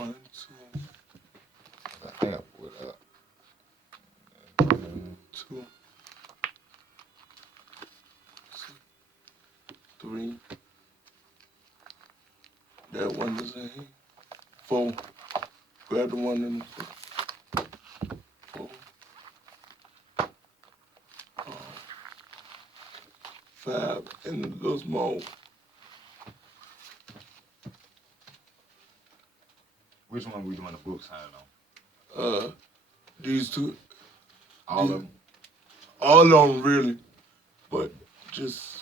1, 2. I think I put 2, 3. That one is in here. 4. Grab the one in the 4. 5 in the little small. Which one we doing the book signing on? These two. All of them? All of them, really. But just...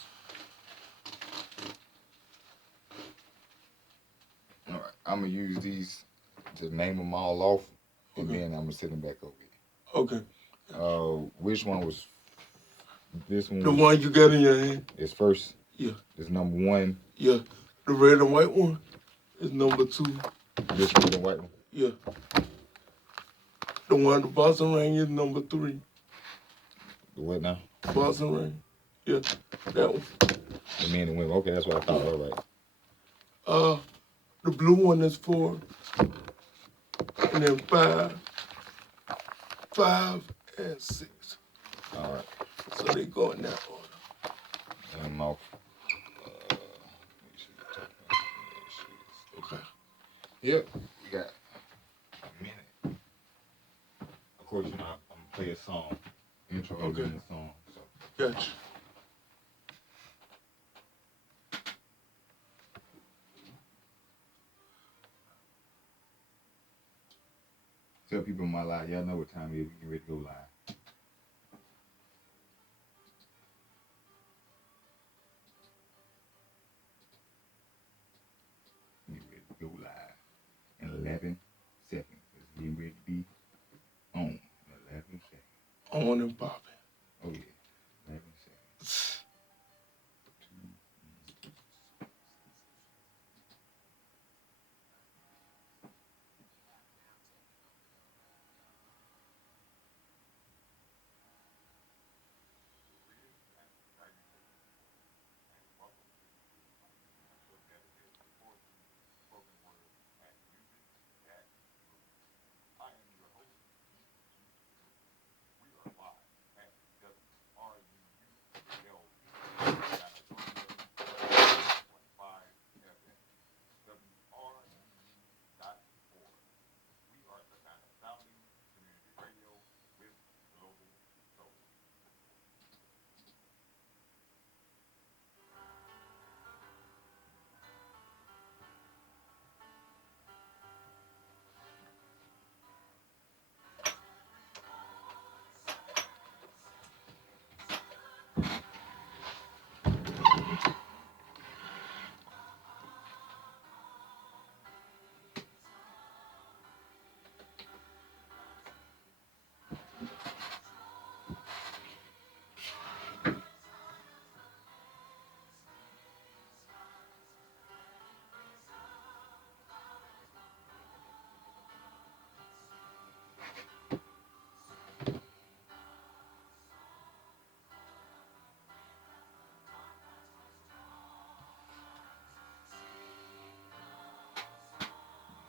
All right. I'm going to use these to name them all off, and then I'm going to send them back over here. Okay. Which one was... This one The one you got in your hand? Is first? Yeah. It's number 1? Yeah. The red and white one is number 2. This red and white one? Yeah. The one at the boxing ring is number 3. The what now? Boxing ring. Yeah, that one. The men and women. Okay, that's what I thought. All right. The blue one is 4. And then 5. 5 and 6. All right. So they go in that order. And mouth. Okay. Yep. We got a minute. Of course, you know, I'm going to play a song. Intro and then the song. So. Gotcha. Tell people in my live, y'all know what time it is. We get ready to go live. Get ready to go live in 11 seconds. It's getting ready to be on in 11 seconds. On and popping. Oh, yeah. 11 seconds.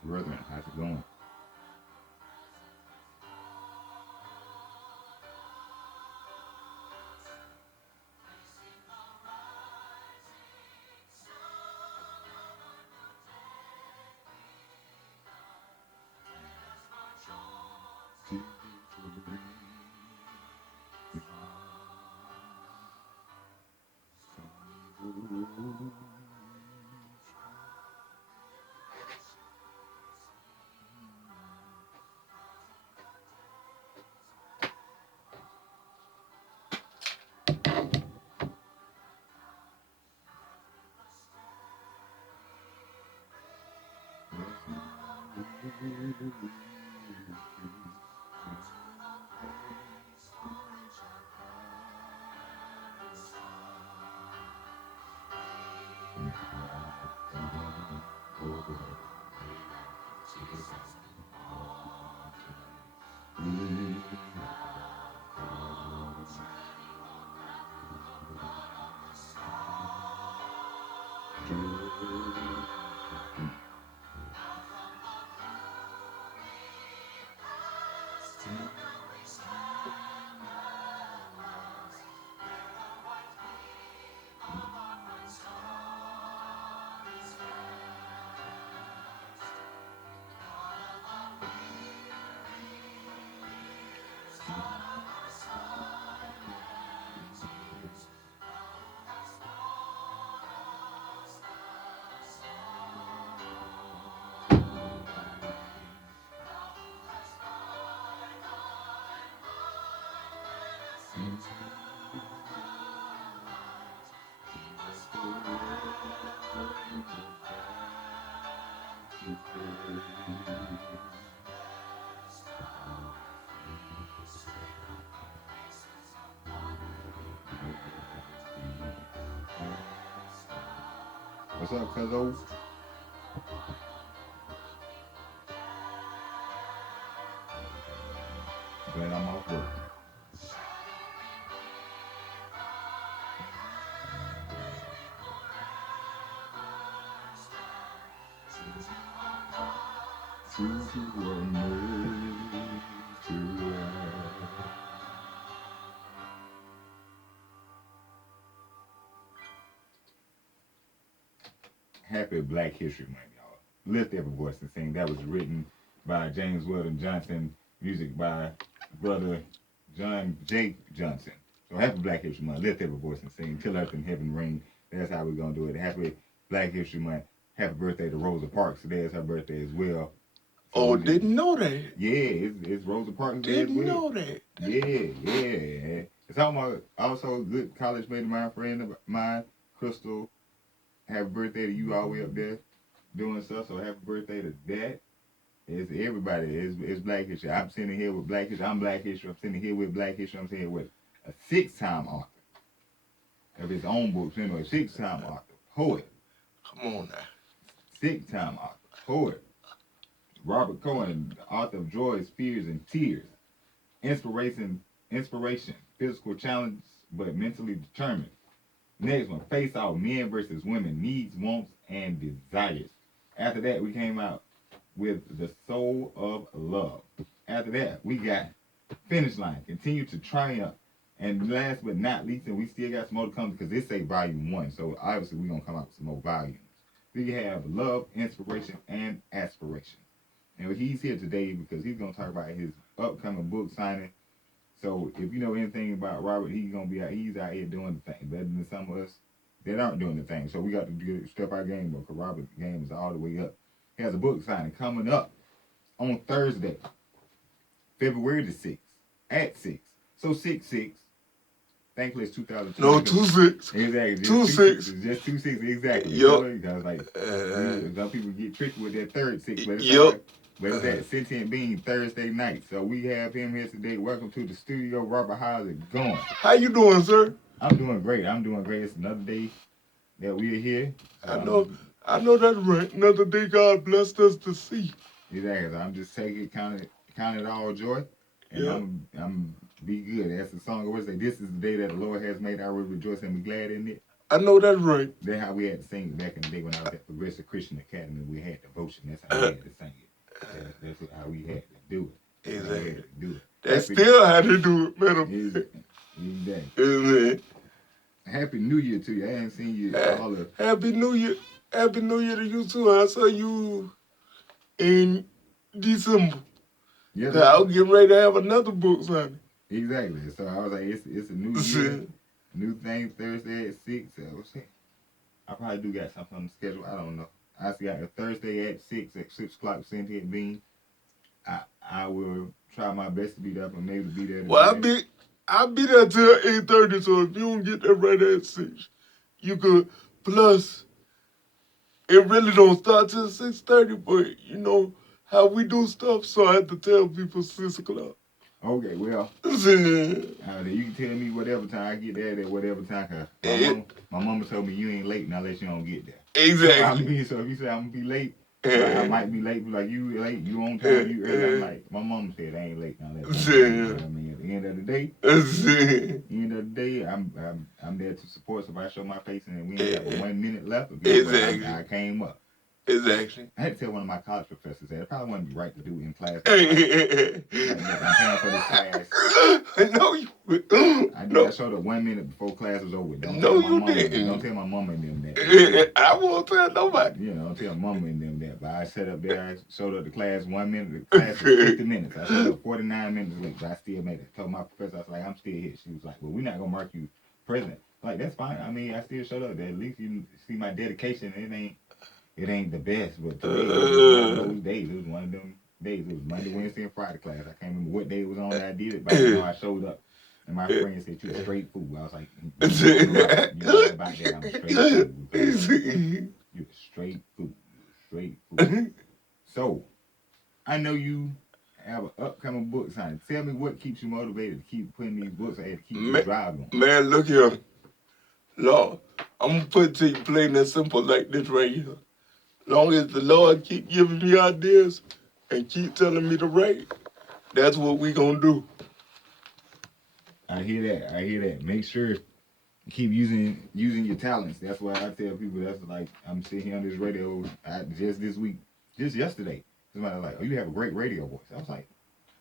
Brethren, how's it going? What's up, cuzzo? Glad I'm off work. Happy Black History Month, y'all. Lift every voice and sing. That was written by James Weldon Johnson, music by brother John Jake Johnson. So happy Black History Month. Lift every voice and sing. Till earth and heaven ring. That's how we're going to do it. Happy Black History Month. Happy birthday to Rosa Parks. Today is her birthday as well. So didn't know that. Yeah, it's Rosa Parks Day as well. Didn't know that. Yeah. It's also a good college mate of mine, friend of mine, Crystal. Happy birthday to you all the way up there doing stuff. So happy birthday to that. It's everybody. It's Black History. I'm sitting here with Black History. I'm Black History. I'm sitting here with Black History. I'm sitting here with a 6-time author of his own books. Anyway, 6-time author, poet. Come on now. 6-time author, poet. Robert Cohen, author of Joys, Fears, and Tears. Inspiration, physical challenge, but mentally determined. Next one, Face Off, Men versus Women, Needs, Wants, and Desires. After that, we came out with The Soul of Love. After that, we got Finish Line, Continue to Triumph. And last but not least, and we still got some more to come because this ain't volume 1, so obviously we're going to come out with some more volumes. We have Love, Inspiration, and Aspiration. And he's here today because he's going to talk about his upcoming book signing. So if you know anything about Robert, he's out here doing the thing better than some of us that aren't doing the thing. So we got to step our game up because Robert's game is all the way up. He has a book signing coming up on Thursday, February the 6th at 6. So 6/6. Thankfully it's 2020. No, 2/6. Exactly. 2/6. Just 2/6 exactly. Yep. Because like some people get tricky with that third 6, but it's Yep. But it's that Sentient Being Thursday night. So we have him here today. Welcome to the studio. Robert, how's it going? How you doing, sir? I'm doing great. It's another day that we're here. I know that's right. Another day God blessed us to see. Exactly. I'm just count it all joy. And I'm be good. That's the song always say, this is the day that the Lord has made. I will rejoice and be glad in it. I know that's right. That's how we had to sing it back in the day when I was at Progressive Christian Academy. We had devotion. That's how we had to sing it. That's how we had to do it. Exactly. That's still how to do it, man. Exactly. Amen. Happy New Year to you. I haven't seen you all of. Happy New Year. Happy New Year to you too. I saw you in December. Yes, I was getting ready to have another book signing. Exactly. So I was like, it's a new year, new thing. Thursday at 6. I probably do got something on the schedule. I don't know. I got a Thursday at 6 o'clock. Sentient Being. I will try my best to be there, but maybe be there. Well, I'll be there till 8:30. So if you don't get there right at 6, you could. Plus, it really don't start till 6:30. But you know how we do stuff, so I have to tell people 6 o'clock. Okay, well, you can tell me whatever time I get there at whatever time. My mama told me you ain't late unless you don't get there. Exactly. So if you say I'm gonna be late, I might be late. But like you late, you on time, you early. I'm like, my mama said I ain't late unless. You know what I mean, at the end of the day, I'm there to support. So if I show my face and we ain't got 1 minute left, I came up. Exactly. I had to tell one of my college professors that it probably wouldn't be right to do in class. Like, look, I'm paying for this class. No, you I did. no, I showed up 1 minute before class was over. Don't no, tell my you mama. didn't. Don't tell my mama and them that. I won't tell nobody. You know, don't tell mama and them that. But I sat up there. I showed up to class 1 minute. The class was 50 minutes. I showed up 49 minutes late, but I still made it. Told my professor, I was like, I'm still here. She was like, well, we're not gonna mark you present. Like, that's fine. I mean, I still showed up there. At least you see my dedication. It ain't the best, but today was one of those days. It was one of them days. It was Monday, Wednesday, and Friday class. I can't remember what day it was on that I did it, but I know I showed up. And my friend said, you a straight fool. I was like, you know about that. I'm a straight fool. You a straight fool. Straight fool. So, I know you have an upcoming book signing. Tell me what keeps you motivated to keep putting these books ahead, to keep you driving. Man, look here. Lord, I'm going to put it to you plain and simple like this right here. Long as the Lord keep giving me ideas and keep telling me to write, that's what we going to do. I hear that. I hear that. Make sure you keep using your talents. That's why I tell people, that's like, I'm sitting here on this radio just this week, just yesterday. Somebody like, oh, you have a great radio voice. I was like,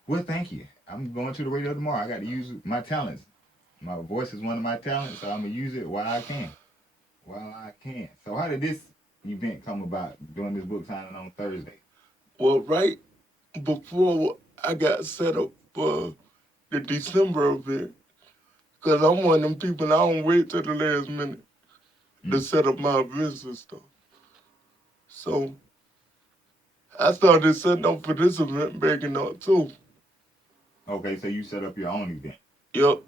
well, thank you. I'm going to the radio tomorrow. I got to use my talents. My voice is one of my talents, so I'm going to use it while I can. So how did this event come about, doing this book signing on Thursday? Well, right before I got set up for the December event, because I'm one of them people, I don't wait till the last minute to set up my events and stuff. So I started setting up for this event back in October. Okay, so you set up your own event. Yep.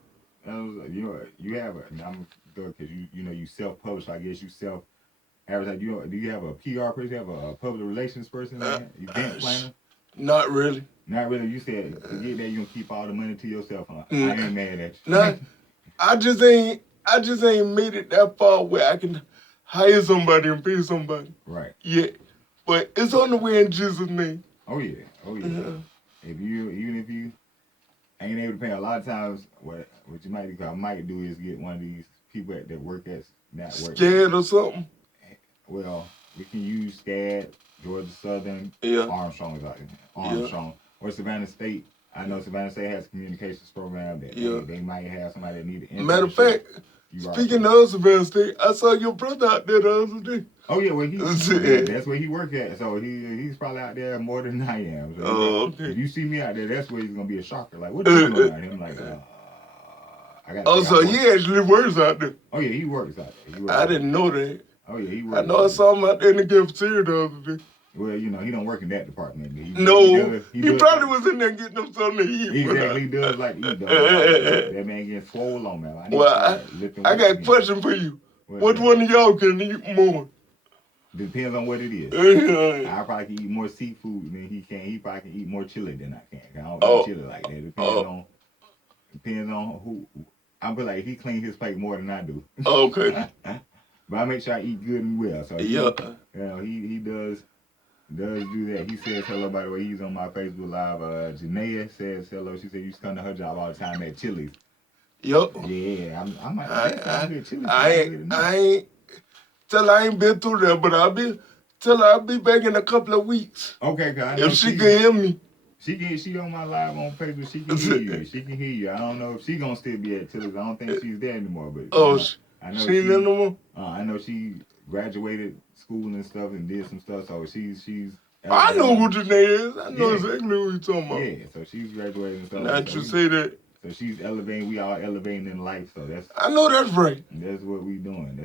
You have a, I'm good because you self-publish. I guess you self-advertise. Do you have a PR person? You have a public relations person? Event planner? Not really. Not really. You said forget that. You gonna keep all the money to yourself, huh? I ain't mad at you. Nah, I just ain't made it that far where I can hire somebody and pay somebody. Right. Yeah. But it's on the way in Jesus' name. Oh yeah. Even if you ain't able to pay, a lot of times what you might do is get one of these people that work at network. Scared or something. Well, we can use SCAD, Georgia Southern, Armstrong is out there. Armstrong. Or Savannah State. I know Savannah State has a communications program that they might have somebody that need to. Matter of fact, speaking of Savannah State, I saw your brother out there the other day. Oh yeah, well that's where he work at. So he's probably out there more than I am. So okay. If you see me out there, that's where he's gonna be a shocker. Like, what are you doing out here? I'm like, I got. Oh, so he actually works out there. Oh yeah, he works out there. I didn't know that. Oh yeah, he works. I know I saw him out there in the cafeteria the other day. Well, he don't work in that department. He probably was in there getting them something to eat. Exactly, he does like to eat though. That man getting swole on, man. I got a question for you. Which one of y'all can eat more? Depends on what it is. I probably can eat more seafood than he can. He probably can eat more chili than I can. I don't eat chili like that. Depends on who. I feel like if he clean his plate more than I do. Okay. But I make sure I eat good and well. So he does do that. He says hello, by the way. He's on my Facebook Live. Janaea says hello. She said you used to come to her job all the time at Chili's. Yup. Yeah, I ain't till I ain't been through there, but I'll be back in a couple of weeks. Okay, guys. If she can hear me. She on my live on Facebook. She can hear you. She can hear you. I don't know if she gonna still be at Chili's. I don't think she's there anymore. But I know she ain't there no more. I know she graduated school and stuff and did some stuff. So she's. I know who Janae is. I know exactly who you're talking about. Yeah, so she's graduated and stuff. Now you say that. So she's elevating. We all elevating in life. So I know that's right. That's what we doing.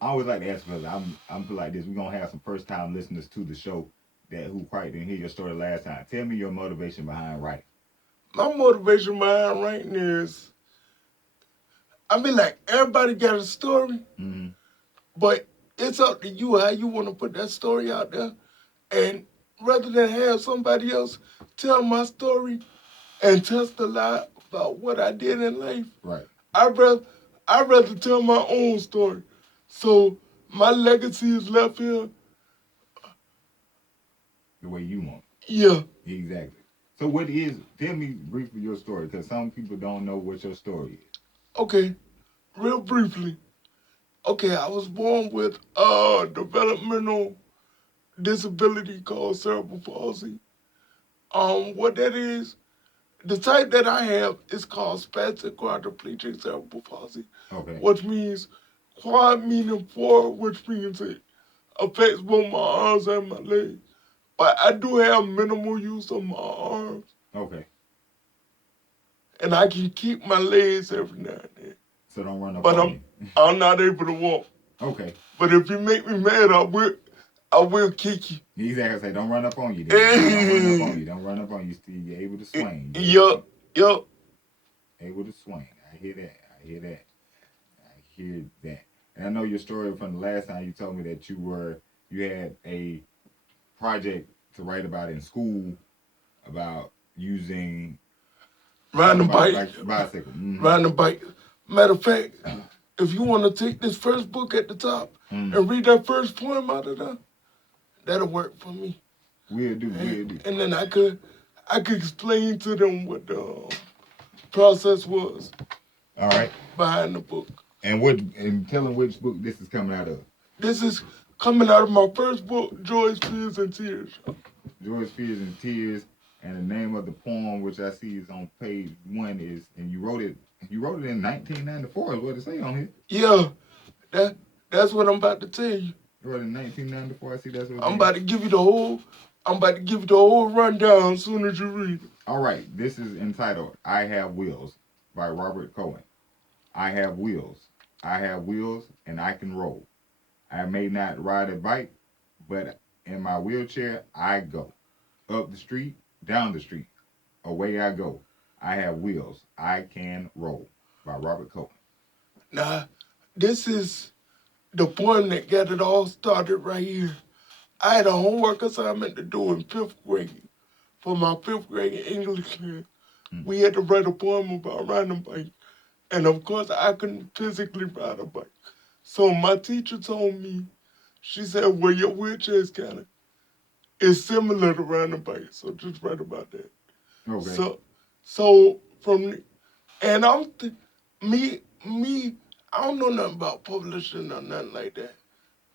I always like to ask because I'm like this. We're gonna have some first time listeners to the show who quite didn't hear your story last time. Tell me your motivation behind writing. My motivation behind writing is, like, everybody got a story, but it's up to you how you want to put that story out there. And rather than have somebody else tell my story and testify about what I did in life, right? I'd rather tell my own story. So my legacy is left here the way you want. Yeah. Exactly. So tell me briefly your story, because some people don't know what your story is. Okay, real briefly. Okay, I was born with developmental disability called cerebral palsy. What that is, the type that I have is called spastic quadriplegic cerebral palsy, Okay. which means quad meaning forward, which means it affects both my arms and my legs. But I do have minimal use of my arms, Okay. and I can keep my legs every now and then. So don't run up But on you. I'm not able to walk. Okay. But if you make me mad, I will kick you. Exactly. Say don't run up on you. Then. Don't run up on you. Don't run up on you. Still, you're able to swing. Yup, yup. Able to swing. I hear that. I hear that. I hear that. And I know your story from the last time you told me that you had a project to write about in school about using Riding a bike. like bicycle. Mm-hmm. Riding a bike. Matter of fact, if you want to take this first book at the top and read that first poem out of there, that'll work for me. We'll do. And then I could explain to them what the process was. All right. Behind the book. And tell them which book this is coming out of. This is coming out of my first book, Joy's Fears and Tears. Joy's Fears and Tears, and the name of the poem, which I see is on page 1, is, and you wrote it in 1994, is what it say on here. Yeah, that's what I'm about to tell you. You wrote it in 1994. I see that's what. I'm about to give you the whole rundown as soon as you read it. All right, this is entitled "I Have Wheels" by Robert Cohen. I have wheels. I have wheels, and I can roll. I may not ride a bike, but in my wheelchair, I go. Up the street, down the street, away I go. I have wheels. I can roll. By Robert Cohen. Now, this is the poem that got it all started right here. I had a homework assignment to do in 5th grade. For my 5th grade English class, we had to write a poem about riding a bike. And of course, I couldn't physically ride a bike. So my teacher told me, she said, well, your wheelchair is similar to riding a bike. So just write about that. Okay. So and me, I don't know nothing about publishing or nothing like that.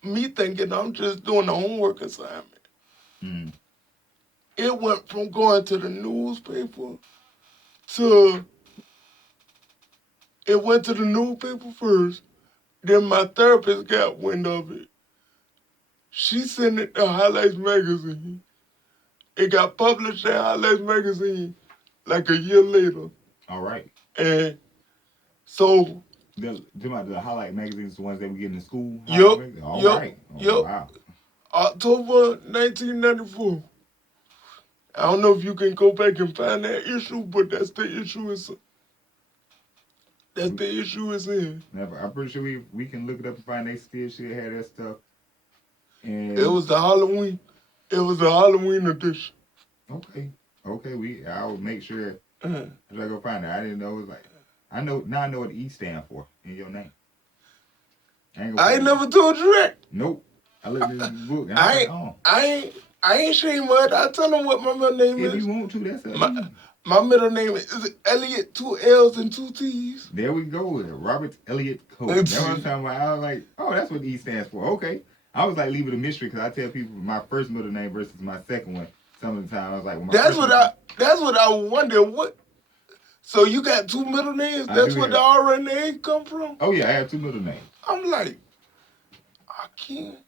Me thinking I'm just doing a homework assignment. It went from going to the newspaper to, it went to the newspaper first. Then my therapist got wind of it. She sent it to Highlights Magazine. It got published in Highlights Magazine like a year later. All right. And so... The Highlight Magazines, the ones that we get in school? Yup. All right. Oh, wow. October 1994. I don't know if you can go back and find that issue, but that's the issue it's in. Never. I'm pretty sure we can look it up and find they still should have that stuff. And it was the Halloween edition. Okay. I will make sure as I go find it. I didn't know it was like, I know what the E stand for in your name. I ain't never told you that. Nope. I looked at this book and I ain't ashamed of it. I tell them what my middle name is. If you want to, that's up. My middle name is Elliot, 2 L's and 2 T's. There we go. Robert Elliot Cohen. That's what I'm talking about. I was like, oh, that's what E stands for. Okay. I was like, leave it a mystery because I tell people my first middle name versus my second one. Some of the time I was like, well, that's what I wonder. What? So you got 2 middle names? That's where the RNA come from? Oh yeah, I have 2 middle names. I'm like, I can't.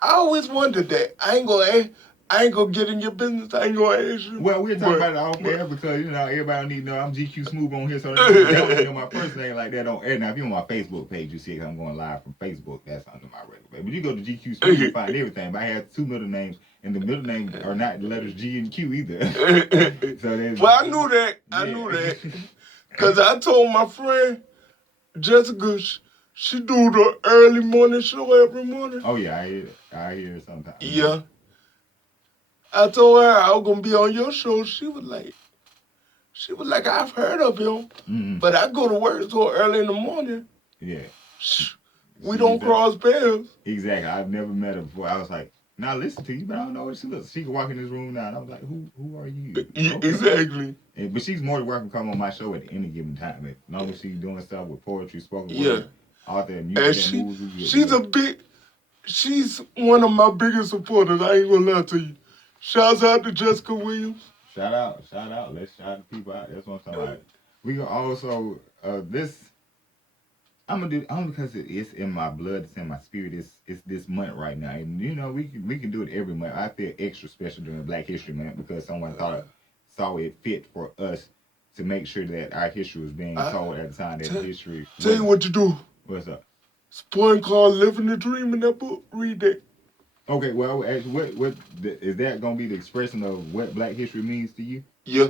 I always wondered that. I ain't gonna get in your business. I ain't gonna ask you. Well, we're talking about it off air because everybody need to know I'm GQ Smooth on here, so they don't know my first name like that on air. Now, if you're on my Facebook page, you see I'm going live from Facebook. That's under my regular page. But you go to GQ Smooth, you find everything. But I have 2 middle names, and the middle names are not the letters G and Q either. Well, I knew that. Because I told my friend Jessica, she do the early morning show every morning. Oh yeah, I hear it sometimes. Yeah. I told her I was gonna be on your show. She was like, I've heard of him, but I go to work so early in the morning. Yeah. We don't cross paths. Exactly. I've never met her before. I was like, now I listen to you, but I don't know what she looks. She can walk in this room now, and I was like, who are you? Okay. Exactly. But she's more than welcome to come on my show at any given time. As long as she's doing stuff with poetry, spoken word, author, and music, and movies. She's a big. she's one of my biggest supporters. I ain't gonna lie to you. Shouts out to Jessica Williams. Shout out, shout out. Let's shout the people out. That's what I'm talking about. We gonna also this. I'm gonna do only because it's in my blood, it's in my spirit. It's this month right now, and you know we can do it every month. I feel extra special during Black History Month because someone saw it fit for us to make sure that our history was being I told at the time that tell, history tell you wasn't. what you do. What's up? It's a poem called "Living the Dream" in that book. Read that. Okay, well, actually, what is that gonna be the expression of what Black history means to you? Yeah,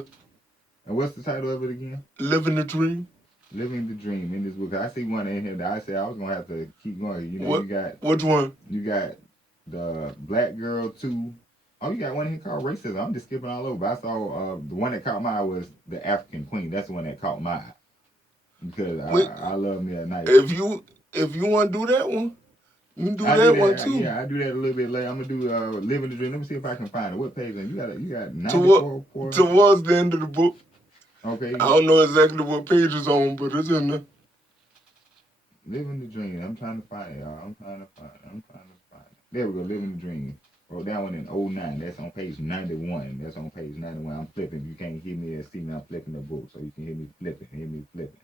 And what's the title of it again? living the dream. Living the dream in this book. I see one in here that I said I was gonna have to keep going. You know, What? Which one? you got the Black Girl 2. Oh, you got one in here called Racism. I'm just skipping all over. I saw the one that caught my eye was the African Queen. That's the one that caught my eye because Wait, I love me a nice. if you want to do that one, you can do I that do one that. too. Yeah, I do that a little bit later. I'm gonna do Living the Dream. Let me see if I can find it. What page? You got Toward, 94. towards the end of the book. Okay. I don't know exactly what page it's on, but it's in there. Living the Dream. I'm trying to find it, y'all. I'm trying to find it. There we go. Living the Dream. Wrote that one in '09. That's on page 91. That's on page 91. I'm flipping. If you can't hear me or see me, I'm flipping the book. So you can hear me flipping.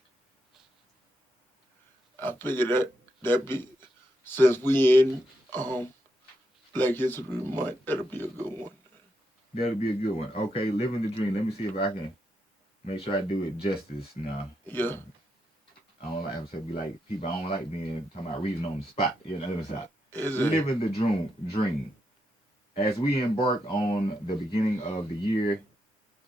I figured that be since we in Black History Month, that'll be a good one. That'll be a good one. Okay, Living the Dream. Let me see if I can make sure I do it justice now. Yeah. I don't like to be like people. I don't like being talking about reading on the spot. You know, it's like Is it? living the dream. As we embark on the beginning of the year,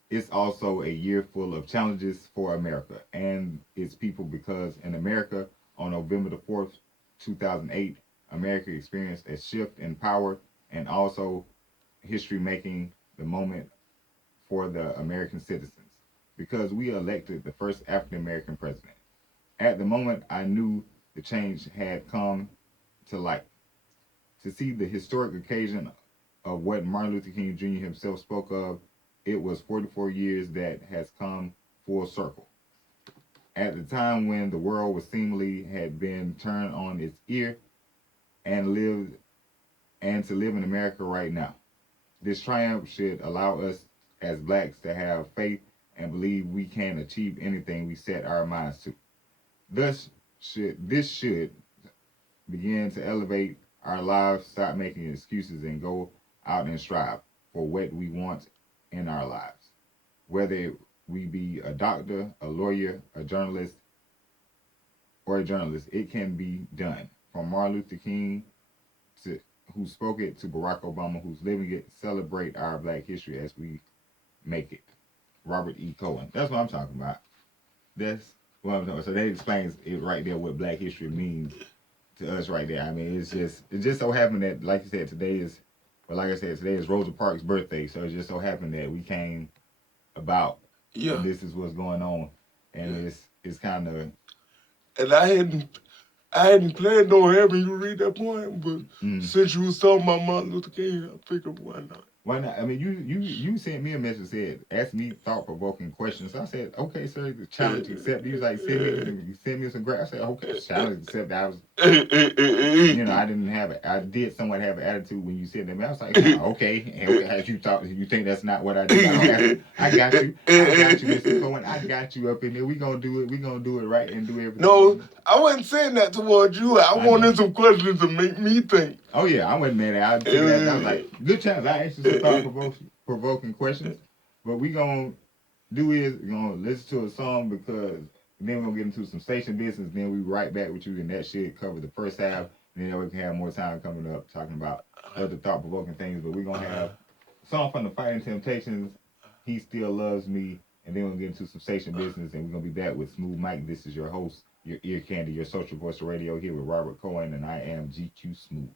it's also a year full of challenges for America and its people because in America, on November the 4th, 2008, America experienced a shift in power and also history making the moment for the American citizens because we elected the first African American president. At the moment, I knew the change had come to light. To see the historic occasion of what Martin Luther King Jr. himself spoke of, it was 44 years that has come full circle. At the time when the world was seemingly had been turned on its ear and to live in America right now. This triumph should allow us as blacks to have faith and believe we can achieve anything we set our minds to. Thus, this should begin to elevate our lives, stop making excuses, and go out and strive for what we want in our lives. Whether we be a doctor, a lawyer, a journalist, it can be done. From Martin Luther King to who spoke it to Barack Obama, who's living it, celebrate our Black history as we make it. Robert E. Cohen. That's what I'm talking about. That's what I'm talking about. So that explains it right there what Black history means to us right there. I mean, it just so happened that, like you said, today is Rosa Parks' birthday. So it just so happened that we came about. Yeah. And this is what's going on, and it's kind of. And I hadn't planned on having you read that poem, but since you was talking about Martin Luther King, I figured why not. Why not? I mean, you sent me a message said ask me thought provoking questions. So I said okay, sir. The challenge accepted. He was like send me some graph. I said okay, challenge accepted. I was I didn't have it. I did somewhat have an attitude when you said that. I was like okay, as you thought, you think that's not what I did. I got you, Mr. Cohen. I got you up in there. We gonna do it. We gonna do it right and do everything. No, I wasn't saying that towards you. I wanted some questions to make me think. Oh yeah, I wasn't mad at it. I was like, good chance. I asked you some thought provoking questions. But we gonna do is gonna listen to a song because then we're gonna get into some station business, then we right back with you and that should cover the first half, and then we can have more time coming up talking about other thought provoking things. But we're gonna have a song from the Fighting Temptations, He Still Loves Me, and then we'll get into some station business and we're gonna be back with Smooth Mike. This is your host, your ear candy, your social voice of radio here with Robert Cohen, and I am GQ Smooth.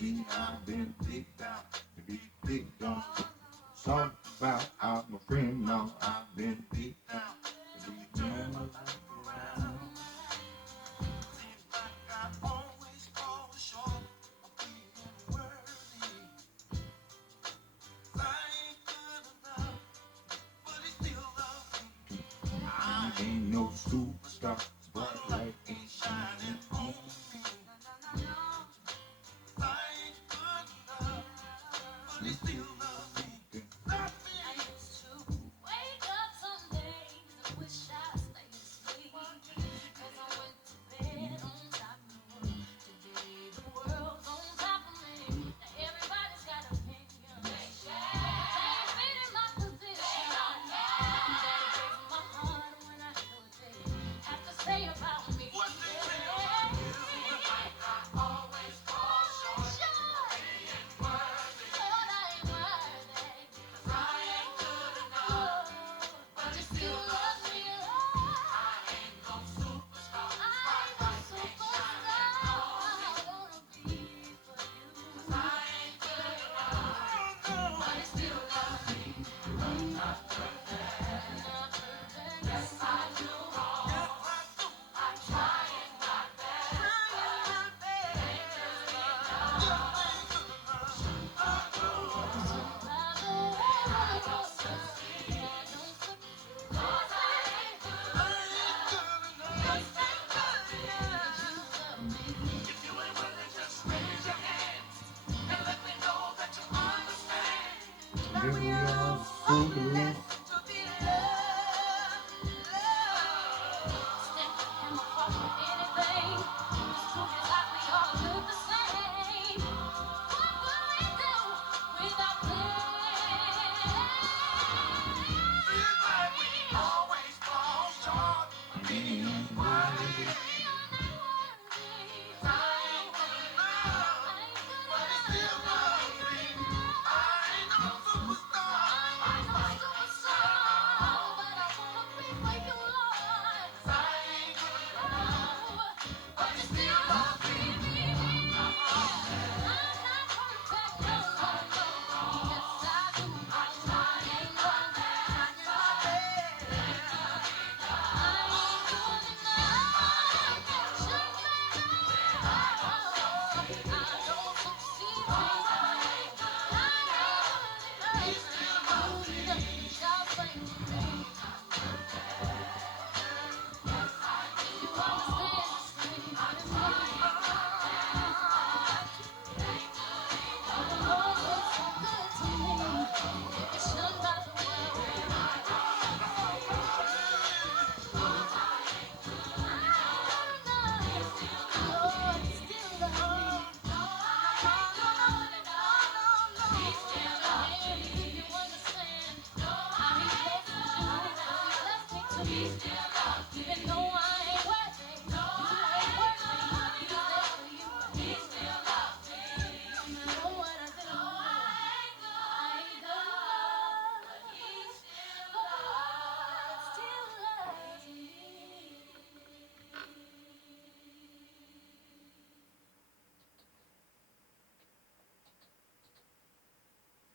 See, I've been picked out to be picked on. Talk about out my friend now. I've been picked out to be doing my life around. I ain't no superstar, but life ain't shining on me. Then we all so blessed.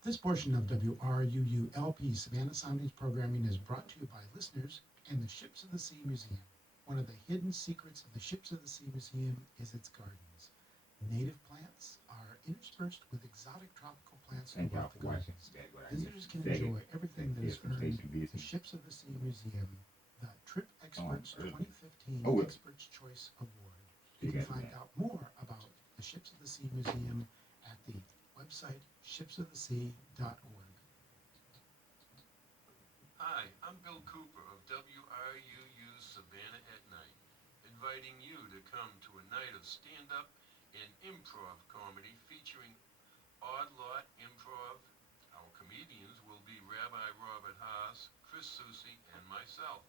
This portion of WRUU-LP Savannah Soundings programming is brought to you by listeners and the Ships of the Sea Museum. One of the hidden secrets of the Ships of the Sea Museum is its gardens. Native plants are interspersed with exotic tropical plants Thank y'all throughout the for watching. gardens. Visitors can enjoy everything that is earned the Ships of the Sea Museum, the Trip Experts 2015 Experts Choice Award. You can find out more about the Ships of the Sea Museum at the website shipsofthesea.org. Hi, I'm Bill Cooper of WRUU Savannah at Night, inviting you to come to a night of stand-up and improv comedy featuring Odd Lot Improv. Our comedians will be Rabbi Robert Haas, Chris Susi, and myself,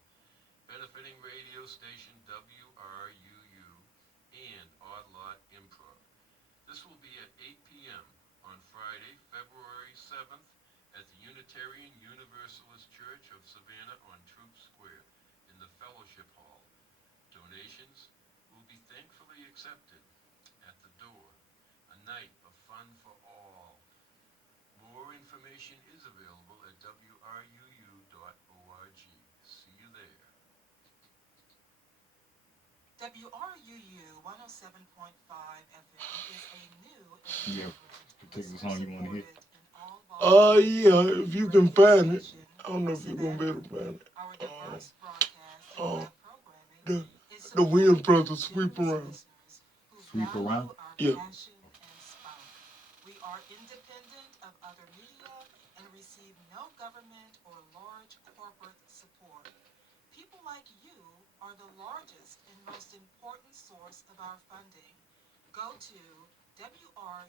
benefiting radio station WRUU and Odd Lot Improv. This will be at 8 p.m. on Friday, February 7th at the Unitarian Universalist Church of Savannah on Troop Square in the Fellowship Hall. Donations will be thankfully accepted at the door. A night of fun information is available at wruu.org. See you there. WRUU 107.5 FM is a new and Yeah, different, particular song you want to hear? listener-supported, and all-volume Yeah, if you can radio find it. station I don't know for if you're gonna be able Savannah. to find it. Our diverse broadcast and Um, live programming the is the Williams supported by Brothers sweep generous around. listeners who Sweep value around? our Yeah. passion and spunk. We are independent of other media and receive no government or large corporate support. People like you are the largest and most important source of our funding. Go to wruu.org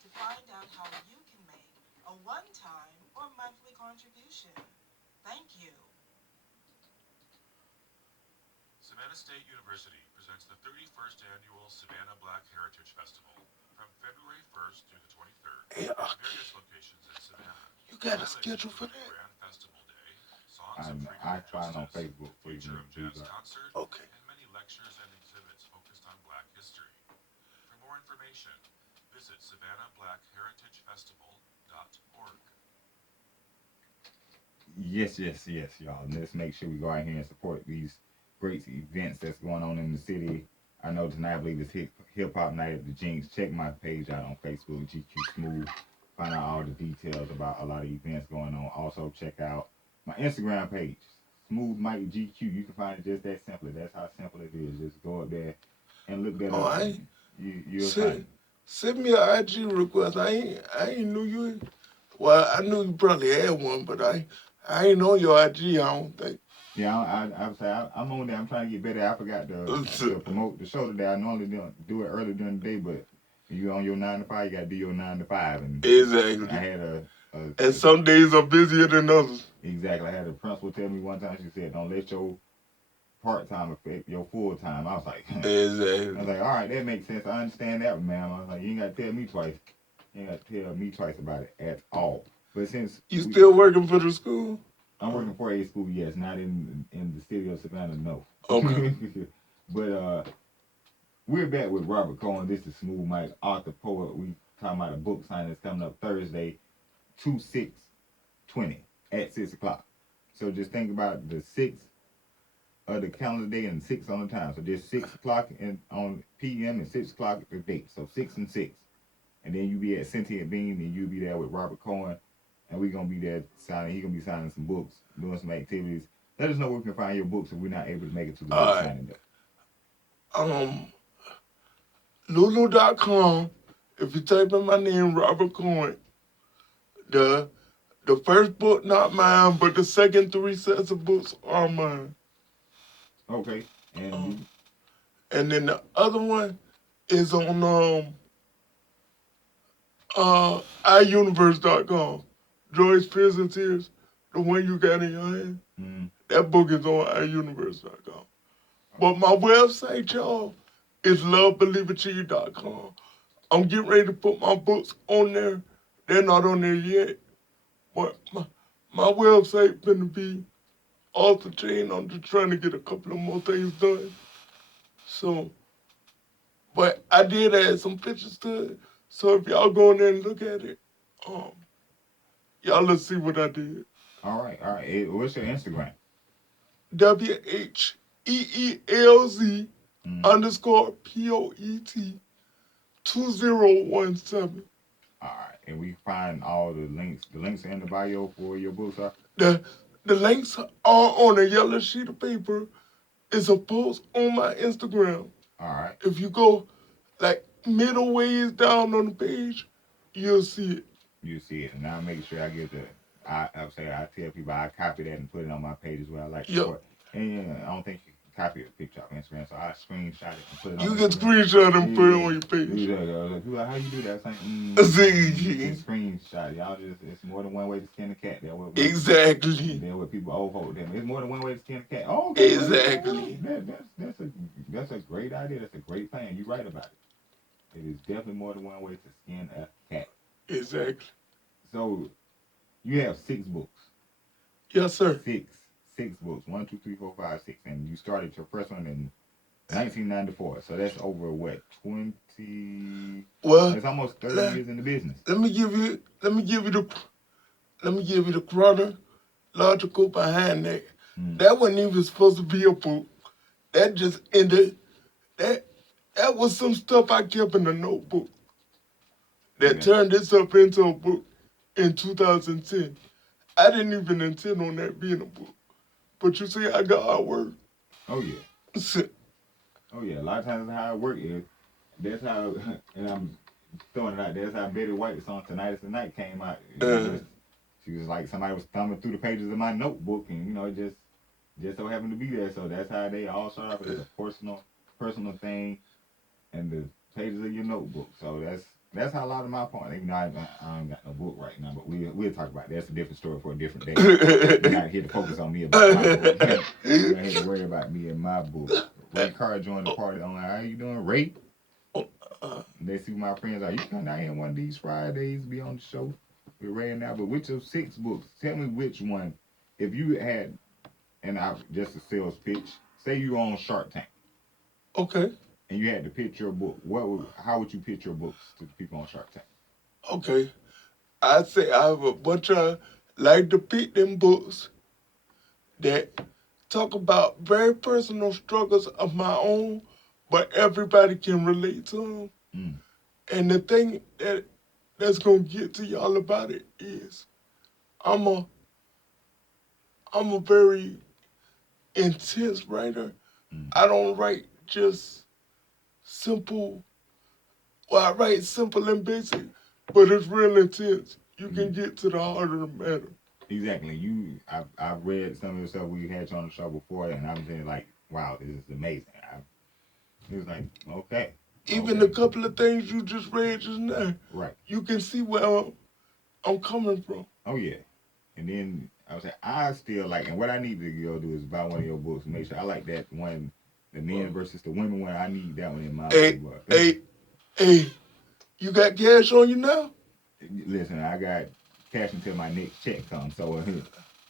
to find out how you can make a one-time or monthly contribution. Thank you. Savannah State University presents the 31st Annual Savannah Black Heritage Festival from February 1st through the 23rd Hey, at various locations in Savannah. you got a Highlights schedule for include that? Grand Festival Day, Songs of Freedom I and find it on Justice, Facebook for you Future to of do Jazz that. Concert, Okay. and many lectures and exhibits focused on Black history. For more information, visit SavannahBlackHeritageFestival.org. Yes, y'all. Let's make sure we go out here and support these great events that's going on in the city. I know tonight, I believe it's Hip Hop Night at the Jinx. Check my page out on Facebook, GQ Smooth. Find out all the details about a lot of events going on. Also, check out my Instagram page, Smooth Mike GQ. You can find it just that simply. That's how simple it is. Just go up there and look that Oh, up. I And you'll find it. send me an IG request. I ain't knew you. Well, I knew you probably had one, but I ain't on your IG. I don't think. Yeah, I'm on there. I'm trying to get better. I forgot to promote the show today. I normally do it early during the day, but when you on your 9 to 5, you gotta do your 9 to 5. And I Exactly. had And some days are busier than others. exactly. I had a principal tell me one time. She said, "Don't let your part time affect your full time." I was like, I was Exactly. like, all right, that makes sense. I understand that, ma'am. I was like, you ain't gotta tell me twice. You ain't gotta tell me twice about it at all. But since You still working for the school? I'm working for a school, yes, not in the city of Savannah, no. Okay. But we're back with Robert Cohen. This is Smooth Mike, author, poet. We talking about a book signing that's coming up Thursday, 2/6/20 at 6 o'clock. So just think about the 6 of the calendar day and 6 on the time. So just 6 o'clock on PM and 6 o'clock the date. So 6 and 6. And then you be at Sentient Bean and you'll be there with Robert Cohen. And we're gonna be there signing. He's gonna be signing some books, doing some activities. Let us know where we can find your books if we're not able to make it to the book Alright. signing day. Lulu.com. If you type in my name, Robert Cohen, the first book not mine, but the second 3 sets of books are mine. Okay. And And then the other one is on iUniverse.com. Joyce Fears and Tears, the one you got in your hand. That book is on iUniverse.com. But my website, y'all, is lovebelieveachieve.com. I'm getting ready to put my books on there. They're not on there yet. But my website gonna be off the chain. I'm just trying to get a couple of more things done. So, but I did add some pictures to it. So if y'all go in there and look at it, y'all let's see what I did. all right. Hey, what's your Instagram? WHEELZ underscore POET 2017. All right. And we find all the links. The links are in the bio for your books are. The links are on a yellow sheet of paper. It's a post on my Instagram. All right. If you go like middle ways down on the page, you'll see it. You see it, and I'll make sure I get I tell people I copy that and put it on my page as well. I like to Yep. support. And I don't think you can copy a picture off Instagram, so I screenshot it and put it on You can Instagram. screenshot and put it on your page. People like, how you do that? I was See. you can screenshot it. Y'all it's more than one way to skin a cat. Exactly. Then what people overhold them. It's more than one way to skin a cat. Oh, okay. Exactly. That's a great idea. That's a great plan. You're right about it. It is definitely more than one way to skin a cat. Exactly. So you have 6 books. Yes, sir. Six books. 1, 2, 3, 4, 5, 6. And you started your first one in 1994. So that's over what 20? Well, It's almost 30 let, years in the business. let me give you the chronological behind that. Mm. That wasn't even supposed to be a book. That just ended. That was some stuff I kept in a notebook that Yeah. turned this up into a book in 2010. I didn't even intend on that being a book. But you see, I got hard work. Oh yeah. Oh yeah. A lot of times how it works is that's how, and I'm throwing it out. That's how Betty White's song "Tonight Is the Night" came out. She was like somebody was thumbing through the pages of my notebook, and it just so happened to be there. So that's how they all start off as a personal thing, and the pages of your notebook. So that's how a lot of my points. Even though I ain't got no book right now, but we'll talk about that. That's a different story for a different day. We're not here to focus on me about my book. We're not here to worry about me and my book. Ray Carr joined the party. I'm like, how you doing, Ray? They see my friends are. You come down here one of these Fridays, be on the show with Ray and now. But which of 6 books? Tell me which one. If you had, and I just a sales pitch. Say you on Shark Tank. Okay. And you had to pitch your book. How would you pitch your books to the people on Shark Tank? Okay. I'd say I have a bunch of like to pick them books that talk about very personal struggles of my own, but everybody can relate to them. Mm. And the thing that's gonna get to y'all about it is I'm a very intense writer. Mm. I don't write just simple. Well, I write simple and basic, but it's real intense. You can get to the heart of the matter. Exactly. I've read some of the stuff we had you on the show before, and I'm saying like, wow, this is amazing. It was like, okay. Even a couple of things you just read just now, right? You can see where I'm coming from. Oh yeah. And then I was like, I still like, and what I need to go do is buy one of your books. Make sure I like that one, the men versus the women one. I need that one in my book. Hey, you got cash on you now? Listen, I got cash until my next check comes. So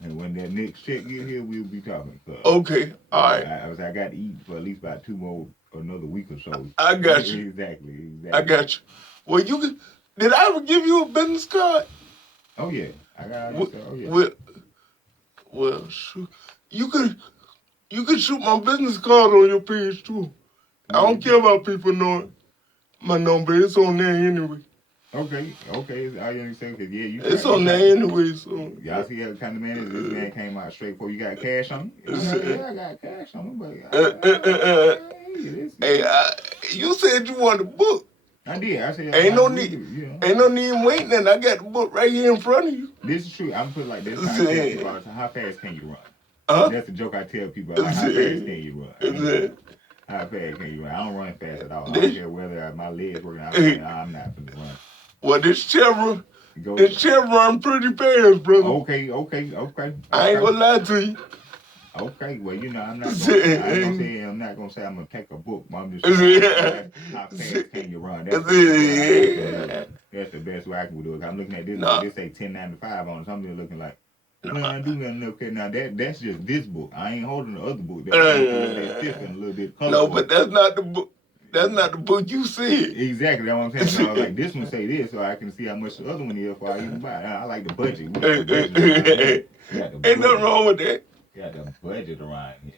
and when that next check get here, we'll be talking. Okay, all right. I got to eat for at least about 2 more, or another week or so. I got you. Exactly. I got you. Well, did I ever give you a business card? Oh yeah, I got it. Oh yeah. Well, shoot. You could shoot my business card on your page too. I don't care about people knowing my number. It's on there anyway. Okay. All you understand? Cause yeah, it's on there anyway. So y'all see how kind of man is. This man came out straight for you. Got cash on you? Yeah, I got cash on me. But you said you wanted a book. I did. I said ain't no need. Ain't no need in waiting. And I got the book right here in front of you. This is true. I'm put like this. How fast can you run? That's a joke I tell people. Like, how fast can you run? How fast can you run? I don't run fast at all. I don't care whether my legs working out. I'm not gonna run. Well, this chair run pretty fast, brother. Okay. I ain't gonna lie to you. Okay, well, I'm not gonna say I'm gonna take a book, but I'm just saying how fast can you run? That's the best way I can do it. I'm looking at this. This say 1095 on it. So I'm just looking like, I do got enough. Okay, now that's just this book. I ain't holding the other book. That's different, a little bit colorful. No, but that's not the book. That's not the book you said. Exactly, that's what I'm saying. So I was like, this one say this, so I can see how much the other one is before I even buy it. I like the budget. Ain't nothing wrong with that. Got the budget around here.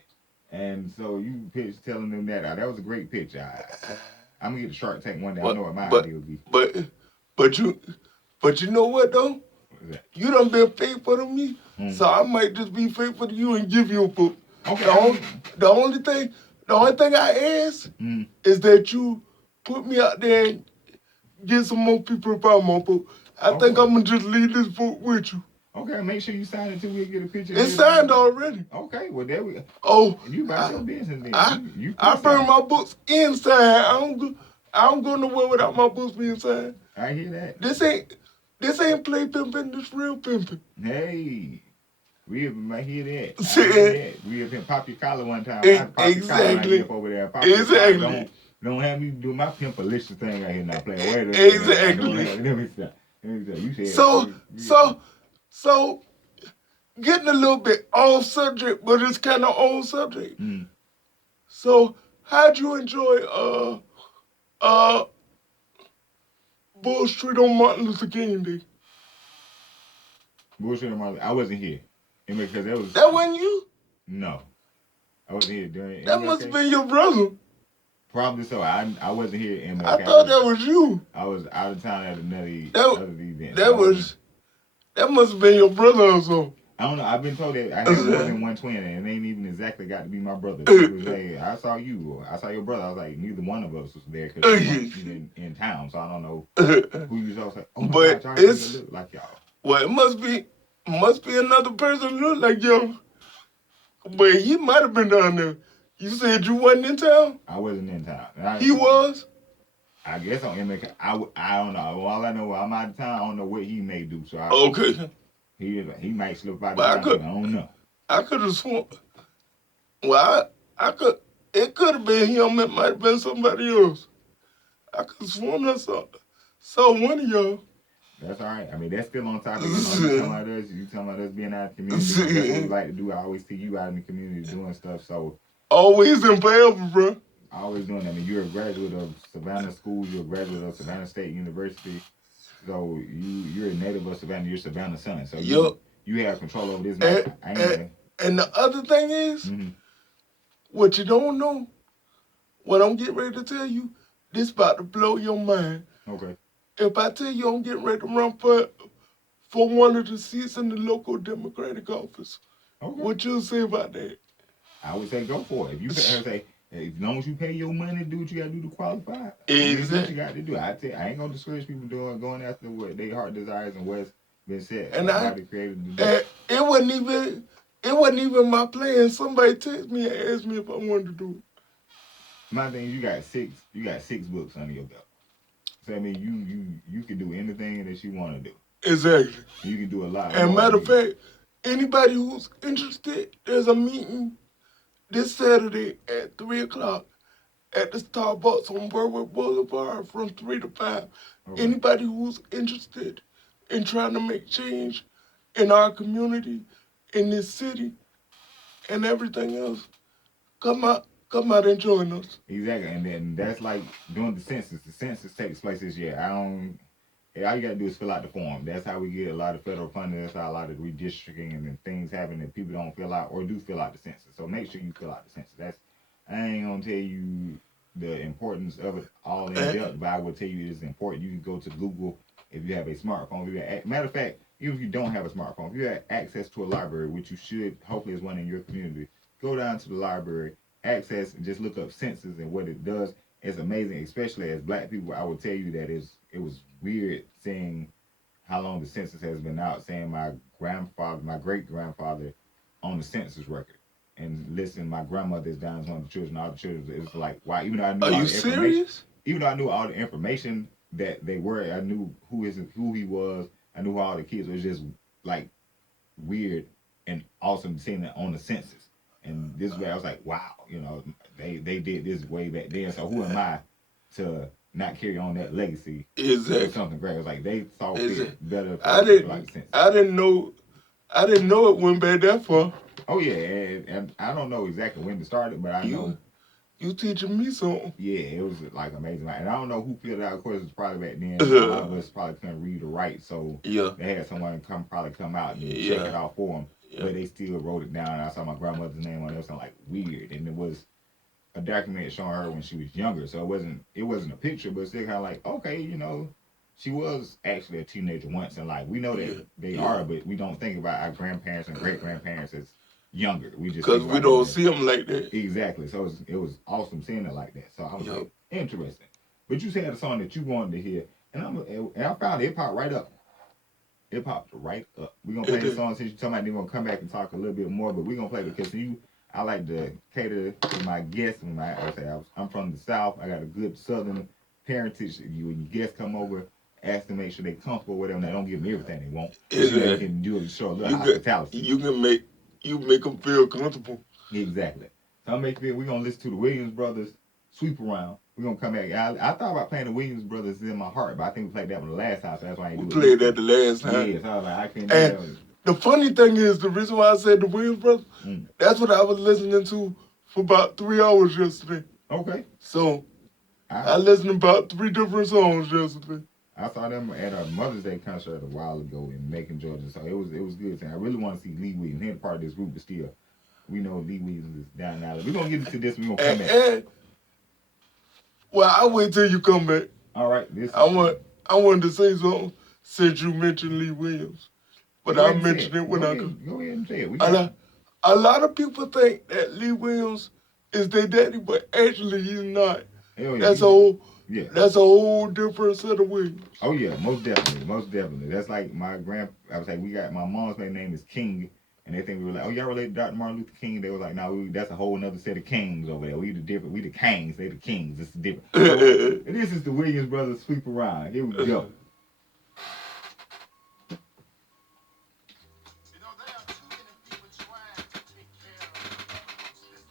And so you pitch telling them that. That was a great pitch. I'm gonna get the Shark Tank one day. I know what my idea would be. But you know what though? You done been faithful to me, so I might just be faithful to you and give you a book. Okay. The only thing I ask is that you put me out there and get some more people to buy my book. I think I'm gonna just leave this book with you. Okay, make sure you sign it till we get a picture. It's signed already. Okay, well there we go. Oh, you buy your business then. I bring my books inside. I don't go nowhere without my books being signed. I hear that. This ain't play pimping. This real pimping. Hey, I hear that. We have been pop your collar one time. Exactly. Over there. Exactly. Don't have me do my pimpalicious thing out here now. Playing. Exactly. You said So, getting a little bit off subject, but it's kind of on subject. So, how'd you enjoy uh Bull Street on Martin Luther King Day? Bullshit on my, I wasn't here. And because that was That wasn't you? no, I wasn't here during That must have MLK. been your brother. Probably so. I wasn't here in MLK. I thought that was you. I was out of town at another That- other event. That must have been your brother or something. I don't know. I've been told that I had more than one twin, and it ain't even exactly got to be my brother. It was, hey, I saw you, or I saw your brother. I was like, neither one of us was there because we weren't even in town, so I don't know who you was. I was like, oh my But God, y'all it's- look like y'all. Well, it must be another person who look like you. But he might have been down there. You said you wasn't in town? I wasn't in town. He was? I guess on MLK. I don't know. All I know, I'm out of town. I don't know what he may do. So Okay. he might slip out of But I town. could- I don't know. I could have sworn. Well, I could. It could have been him. It might have been somebody else. I could have sworn I saw one of y'all. That's all right. I mean, that's still on topic. You talking about us. You talking about us being out in the community. That's what we like to do. I always see you out in the community doing stuff. So Always and forever, bro. I always doing that. I mean, you're a graduate of Savannah School. You're a graduate of Savannah State University. So you're a native of Savannah. You're Savannah's son. So Yup. you have control over this. Man. I ain't gonna- And the other thing is, Mhm. what you don't know, what I'm getting ready to tell you, this about to blow your mind. Okay. If I tell you I'm getting ready to run for one of the seats in the local Democratic office, Okay. what you say about that? I would say go for it. If you say, hey, as long as you pay your money, do what you gotta do to qualify. Exactly. Do what you got to do. I ain't gonna discourage people going after what their heart desires and what's been said. And how they created the And it wasn't even my plan. Somebody texted me and asked me if I wanted to do it. My thing is you got six books under your belt. So I mean you can do anything that you want to do. Exactly. You can do a lot. And more. matter of fact, anybody who's interested, there's a meeting this Saturday at 3 o'clock at the Starbucks on Berwick Boulevard from 3 to 5. Okay. Anybody who's interested in trying to make change in our community, in this city, and everything else, come out and join us. Exactly, and then that's like doing the census. The census takes place this year. All you gotta do is fill out the form. That's how we get a lot of federal funding. That's how a lot of redistricting and then things happen that people don't fill out or do fill out the census. So make sure you fill out the census. I ain't gonna tell you the importance of it all in depth, but I will tell you it's important. You can go to Google if you have a smartphone. Matter of fact, even if you don't have a smartphone, if you have access to a library, which you should, hopefully is one in your community, go down to the library, access, and just look up census and what it does. It's amazing, especially as Black people. I will tell you that it was weird seeing how long the census has been out, seeing my great-grandfather on the census record. And listen, my grandmother is down as one of the children. All the children, it's like, wow. Even though I knew Are all you the information, serious? even though I knew all the information that they were, I knew who he was. I knew who all the kids were. It was just like weird and awesome seeing it on the census. And this way, I was like, wow, they did this way back then. So who am I to not carry on that legacy? It's Exactly. something great. It was like they saw fit better. I didn't know it went back that far. Oh yeah, and I don't know exactly when it started, but I know. You teaching me something. Yeah, it was like amazing. And I don't know who filled it out. Of course, it's probably back then. A lot of us probably couldn't read or write, so Yeah. they had someone come out and Yeah. check it out for them. Yeah. But they still wrote it down. And I saw my grandmother's name on it. It was like weird, and it was a document showing her when she was younger. So it wasn't a picture, but still kind of like, okay, she was actually a teenager once, and like we know that they are, but we don't think about our grandparents and great grandparents as younger. We just Because think we about don't them see them like that. exactly. So it was awesome seeing it like that. So I was like, interesting. But you said a song that you wanted to hear, and I found it popped right up. It popped right up. We're gonna play the song since you're talking about. Then we're gonna come back and talk a little bit more, but we're gonna play it because I like to cater to my guests. When I'm from the South, I got a good Southern parentage. When guests come over, ask to make sure they're comfortable with them. They don't give them everything they want. Exactly. You can do show a little hospitality. You make them feel comfortable. Exactly. So we're gonna listen to the Williams Brothers, Sweep Around. We're gonna come back. I thought about playing the Williams Brothers in my heart, but I think we played that one the last time, so that's why I We didn't do played that the last time. Yeah, so I was like, I can't do that And one. the funny thing is, the reason why I said the Williams Brothers, that's what I was listening to for about 3 hours yesterday. Okay. So I I listened to about 3 different songs yesterday. I saw them at a Mother's Day concert a while ago in Macon, Georgia. So it was good. And I really want to see Lee Williams. He's part of this group, but still, we know Lee Williams is down now. We're gonna get into this. We're gonna come back. And well, I'll wait till you come back. All right. This I is wanted to say something since you mentioned Lee Williams, but Go I ahead and say mentioned it it. when Go I ahead. could. Go ahead and say it. We A got lot, a lot of people think that Lee Williams is their daddy, but actually he's not. hell yeah. That's a whole Yeah. that's a whole different set of Williams. Oh yeah, most definitely, most definitely. That's like my I was like, we got my mom's maiden name is King, and they think we were like, oh y'all related to Dr. Martin Luther King? They were like, no, that's a whole another set of kings over there. We the kings, they the kings. It's different. So, this is the Williams brothers sweep around. Here we go. You know, there are too many people trying to take care of the government's business.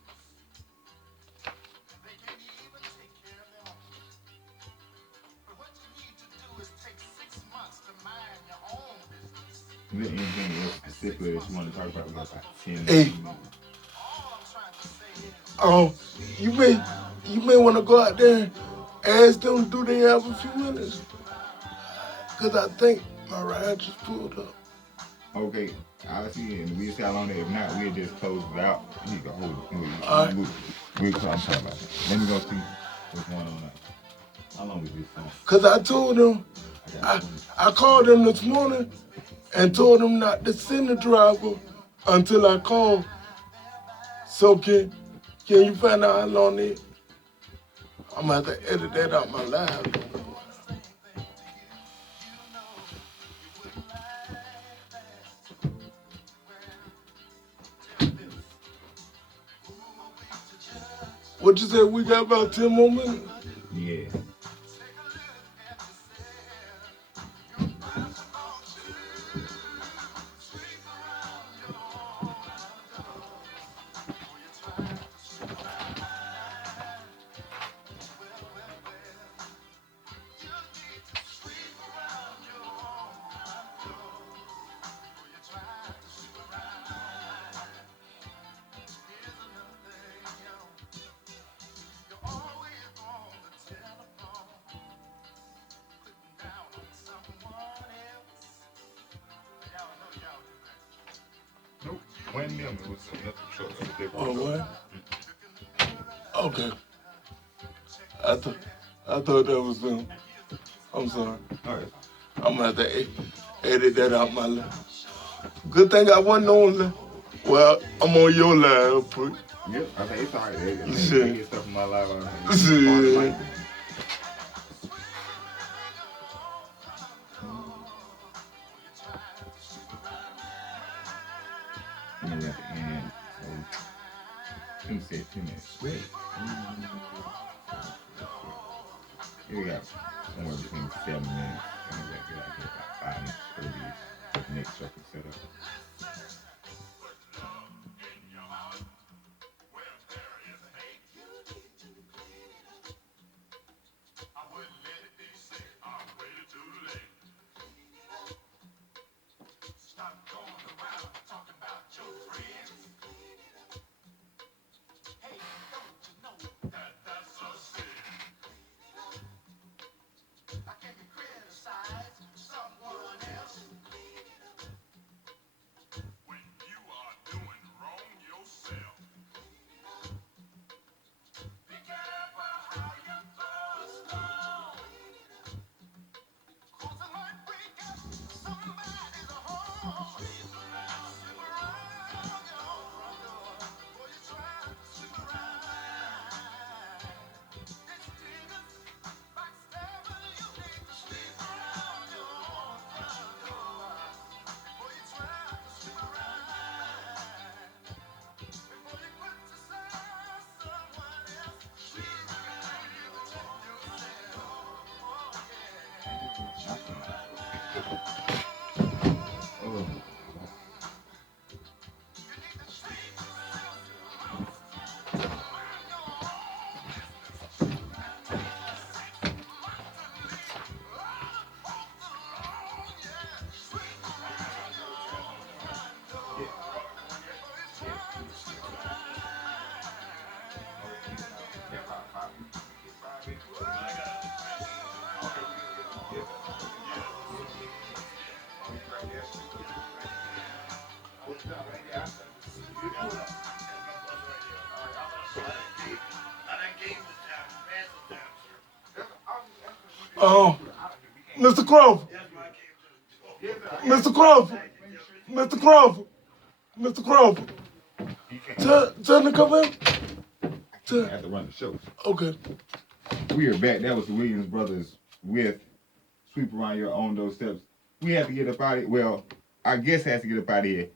And they can't even take care of their own. But what you need to do is take 6 months to mind your own business. Is there anything else specifically that you want to talk about? We got about 10 Hey. minutes. All I'm trying to say is, You may want to go out there and ask them, do they have a few minutes? Cause I think my ride just pulled up. Okay, I'll see you, and we'll see how long they. If not, we'll just close it out. You can hold it. All right. We'll talk about it. Let me go see what's going on now. How long is this song? Cause I told them, I called them this morning and told them not to send the driver until I call. So can you find out how long it? I'm gonna have to edit that out my live. What you said? We got about 10 more minutes. Yeah. Nope. When them, it was another truck. It was a different Oh, truck. what? Okay. I thought that was them. I'm sorry. All right. I'm gonna have to edit that out my life. Good thing I wasn't on the. Well, I'm on your live, but Yep. I think it's all right. They Shit. get stuff in my life. Shit. And then we at the end. So, you said 10 minutes. Wait. Here we got somewhere between 7 minutes and we got to get out here about 5 minutes early. The next circle set up. Mr. Crawford. Mr. Crawford. Mr. Crawford. Mr. Crawford. Tell him to come in. I have to run the show. Okay. We are back. That was the Williams Brothers with Sweep Around Your Own Doorsteps. We have to get up out of here. Well, our guest has to get up out of here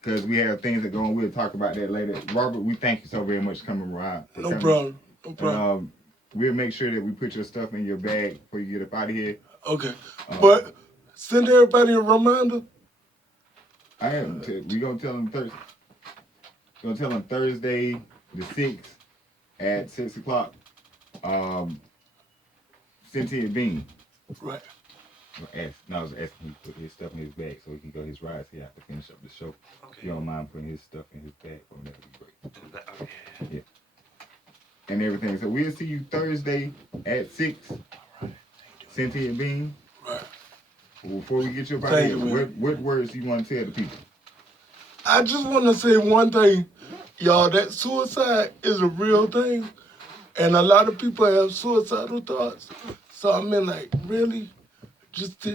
because we have things that go on. We'll talk about that later. Robert, we thank you so very much for coming around. No problem. No problem. And, we'll make sure that we put your stuff in your bag before you get up out of here. Okay. But send everybody a reminder. I am. We gonna tell them Thursday. Gonna tell them Thursday the 6th at 6 o'clock. Sentient Bean. Right. I was asking him to put his stuff in his bag so he can go his rides here after finish up the show. Okay. If you don't mind putting his stuff in his bag for him, that would be great. Okay. And everything. So we'll see you Thursday at 6. Sentient Bean. Right. Before we get you up out Thank here, you, man. what words do you want to tell the people? I just want to say one thing, y'all, that suicide is a real thing. And a lot of people have suicidal thoughts. So I mean, like, really, if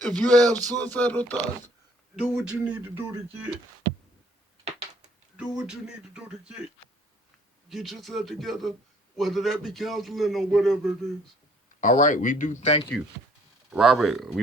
you have suicidal thoughts, do what you need to do to get yourself together, whether that be counseling or whatever it is. All right, we do thank you, Robert.